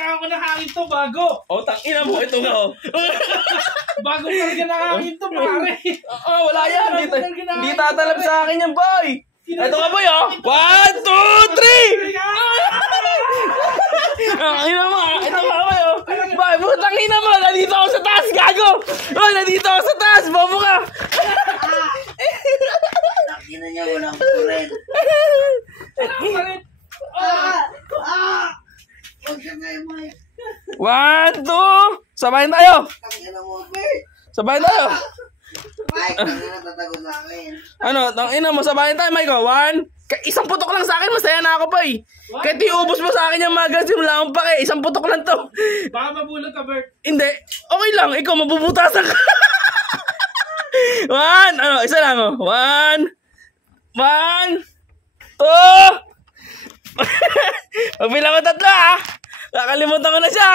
nga ako nakakit to, bago. Oh, tangina mo, ito nga, oh. Bago talaga nakakit to, pare. Oh, wala yan. Hindi tatalab sa akin yan, boy. Ito nga, boy, oh. 1, 2, 3! Ang ina mo, ito nga, boy, oh. Boy, putang ina mo, nandito ako sa taas, gago. Oh, nandito ako sa taas, bobo ka. Nakina niya walang kuret. Huwag siya ngayon, Mike. 1, 2, sabahin tayo. Tangina mo, Bert. Sabahin tayo. Mike, tangina tatago sa akin. Ano, tangina mo, sabahin tayo, Mike, oh. 1, isang putok lang sa akin, masaya na ako pa eh. Kahit iubos mo sa akin yung magazine, wala akong pake, isang putok lang to. Baka mabulot ka, Bert. Hindi, okay lang, ikaw mabubutasan ka. 1, ano, isa lang, oh. 1, 2, Pagbilang ko 3, ah. Kakalimutan ko na siya.